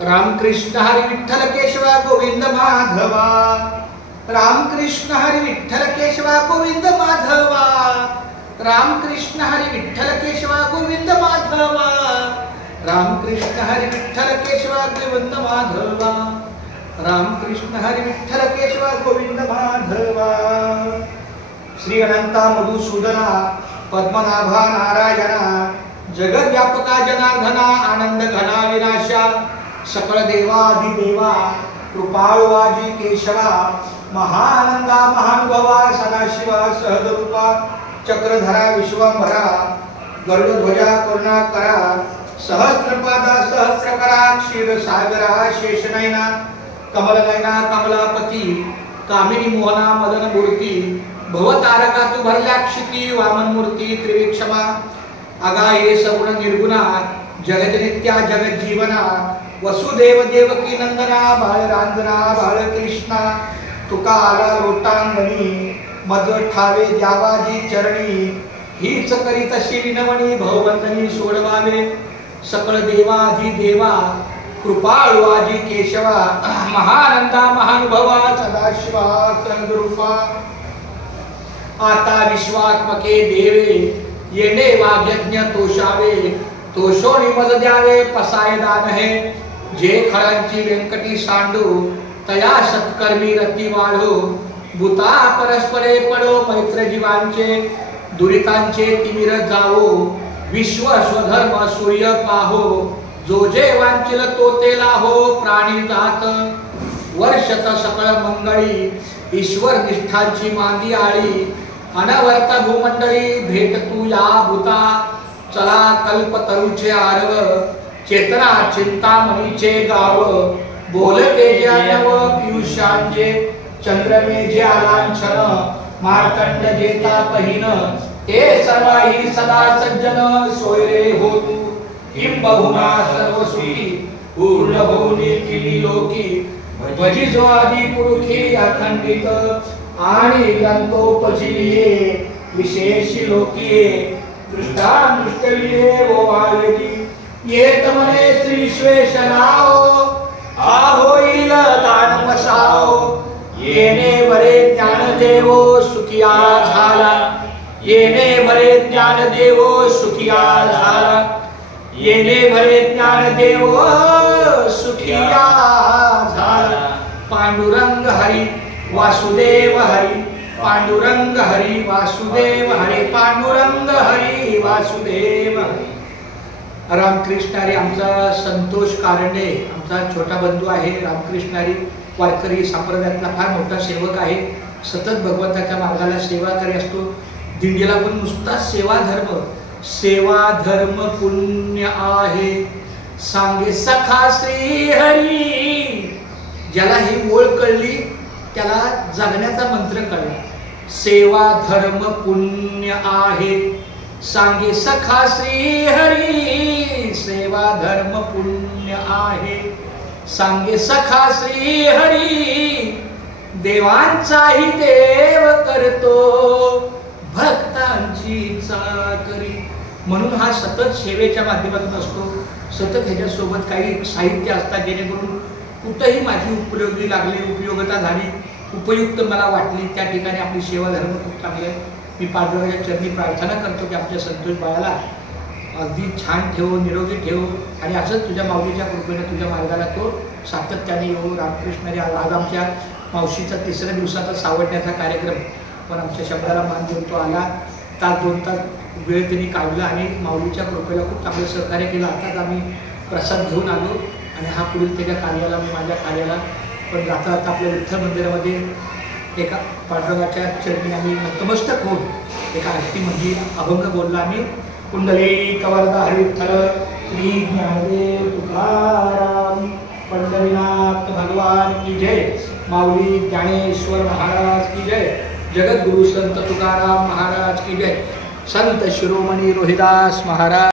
रामकृष्ण हरी विठ्ठल केशवा गोविंद माधवा, रामकृष्ण हरी विठ्ठल केशवा गोविंद माधवा, रामकृष्ण हरी विठ्ठल केशवा गोविंद माधवा, रामकृष्ण हरी विठ्ठल केशवा गोविंद माधवा, रामकृष्ण हरी विठ्ठल केशवा गोविंद माधवा। श्री अनंता मधुसूदना पद्मनाभा नारायणा, जगद्व्यापका जनार्दना आनंद घना विनाशा, सकळ देवाधिदेवा कृपाळवाजी केशवा, महानंदा महानुभवा सदाशिवा सहजरूपा, चक्रधरा विश्वंभरा गरुडध्वजा करुणाकरा, सहस्रपादा सहस्रकरा क्षीरसागरा शेषनयना, कमलनयना कमलापती, कामिनी मोहना मदन मूर्ती, भवतारका तू भरल्या क्षिती, वामन मूर्ती त्रिविक्षमा, अगाये सगुण निर्गुणा, जगजनित्या जगज्जीवना, वसुदेव देवकी नंदना, बाळरांजना बाळकृष्णा, तुका आला लोटांगणी, मद ठावे द्यावाजी चरणी, हीच करीत अशी विनवणी, भवबंधनी सोडवावे, सकळ देवाधिदेवा कृपाळवाजी केशवा, महानंदा महानुभवा सदाशिवा सहजरूपा, आता विश्वात्मके देवे येणे वाग्यज्ञ तोषावे, तोषोणी मद द्यावे पसाय दान हे, जे खळांची व्यंकटी सांडू तया सत्कर्मी रती वाढो, भूता परस्परे पडो मैत्र जीवांचे, दुरितांचे तिमिर जावो, विश्व स्वधर्म सूर्य पाहो, जो जे वांचिल तो ते लाहो, प्राणी जात वर्षत सकळ मंगळी, ईश्वर निष्ठांची मांदी आळी, अनवर्त भूमंडळी भेट तू या भूता, चला कल्पतरूचे आरव, चेतना चिंतामणीचे गाव, बोलते ज्ञानव पियुषांचे, चंद्रमेजे आलांछन, मार्तंड जेता पहिन, ते सर्वाही सदा सज्जन, सोयरे हो तू किंबहुना सर्व सुखी, पूर्ण होऊनी केली लोकी, भजी जो आदि पुरुषी अखंडित, आणि ग्रंथोपजीलिये विशेषी लोकिये, दृष्टांतुष्टलिये ओवाळली, येत मने श्री विश्वेश्वराओ, आहोईल दान पसाओ, येणे बरे ज्ञान देवो सुखिया झाला, येणे बरे ज्ञान देवो सुखिया झाला, येणे बरे ज्ञान देवो सुखिया झाला, पांडुरंग हरी वासुदेव हरी, पांडुरंग हरी वासुदेव हरी, पांडुरंग हरी वासुदेव हरी। रामकृष्ण हरी आमचा संतोष कारंडे आमचा छोटा बंधू आहे, रामकृष्ण हरी वारकरी संप्रदायातला फार मोठा सेवक आहे, सतत भगवंताच्या मार्गाला सेवा करी असतो, दिंडीला पण नुसता सेवा धर्म पुण्य आहे, सांगे सखा श्री हरी, ज्याला ही ओळ कळली त्याला जगण्याचा मंत्र कळला, सेवा धर्म पुण्य आहे, सांगे सखा श्री हरी, सेवा धर्म पुण्य आहे, सांगे सखा श्री हरी, देवांचाही देव करतो भक्तांची चाकरी, म्हणून हा सतत सेवेच्या माध्यमातून असतो, सतत ह्याच्यासोबत काही साहित्य असतात जेणेकरून कुठेही माझी उपयोगी लागली, उपयोगिता झाली, उपयुक्त मला वाटली, त्या ठिकाणी आपली सेवा धर्म खूप चांगले आहे। मी पांडुरंगाच्या चरणी प्रार्थना करतो की आपल्या संतोष बाळाला अगदी छान ठेव, निरोगी ठेव, आणि असंच तुझ्या माऊलीच्या कृपेने तुझ्या मार्गाला तो सातत्याने येऊ। रामकृष्ण हरी। आज आमच्या मावशीचा 3ऱ्या दिवसाचा सावडण्याचा कार्यक्रम, पण आमच्या शब्दाला मान देऊन तो आला, तास 2 तास वेळ त्यांनी काढला आणि माऊलीच्या कृपेला खूप चांगलं सहकार्य केलं। आताच आम्ही प्रसाद घेऊन आलो आणि हा पुढील त्याच्या कार्याला, मी माझ्या कार्याला, पण जाता जाता आपल्या विठ्ठल मंदिरामध्ये एका पांडुरंगाच्या चरणी आम्ही नतमस्तक होऊन एका आरतीमध्ये अभंग बोलला आम्ही। कुंडली कवरदा हरी विठ्ठल, श्री ज्ञानदेव तुकाराम, पंढरीनाथ भगवान की जय, माऊली ज्ञानेश्वर महाराज की जय, जगद्गुरु संत तुकाराम महाराज की जय, संत शिरोमणी रोहिदास महाराज।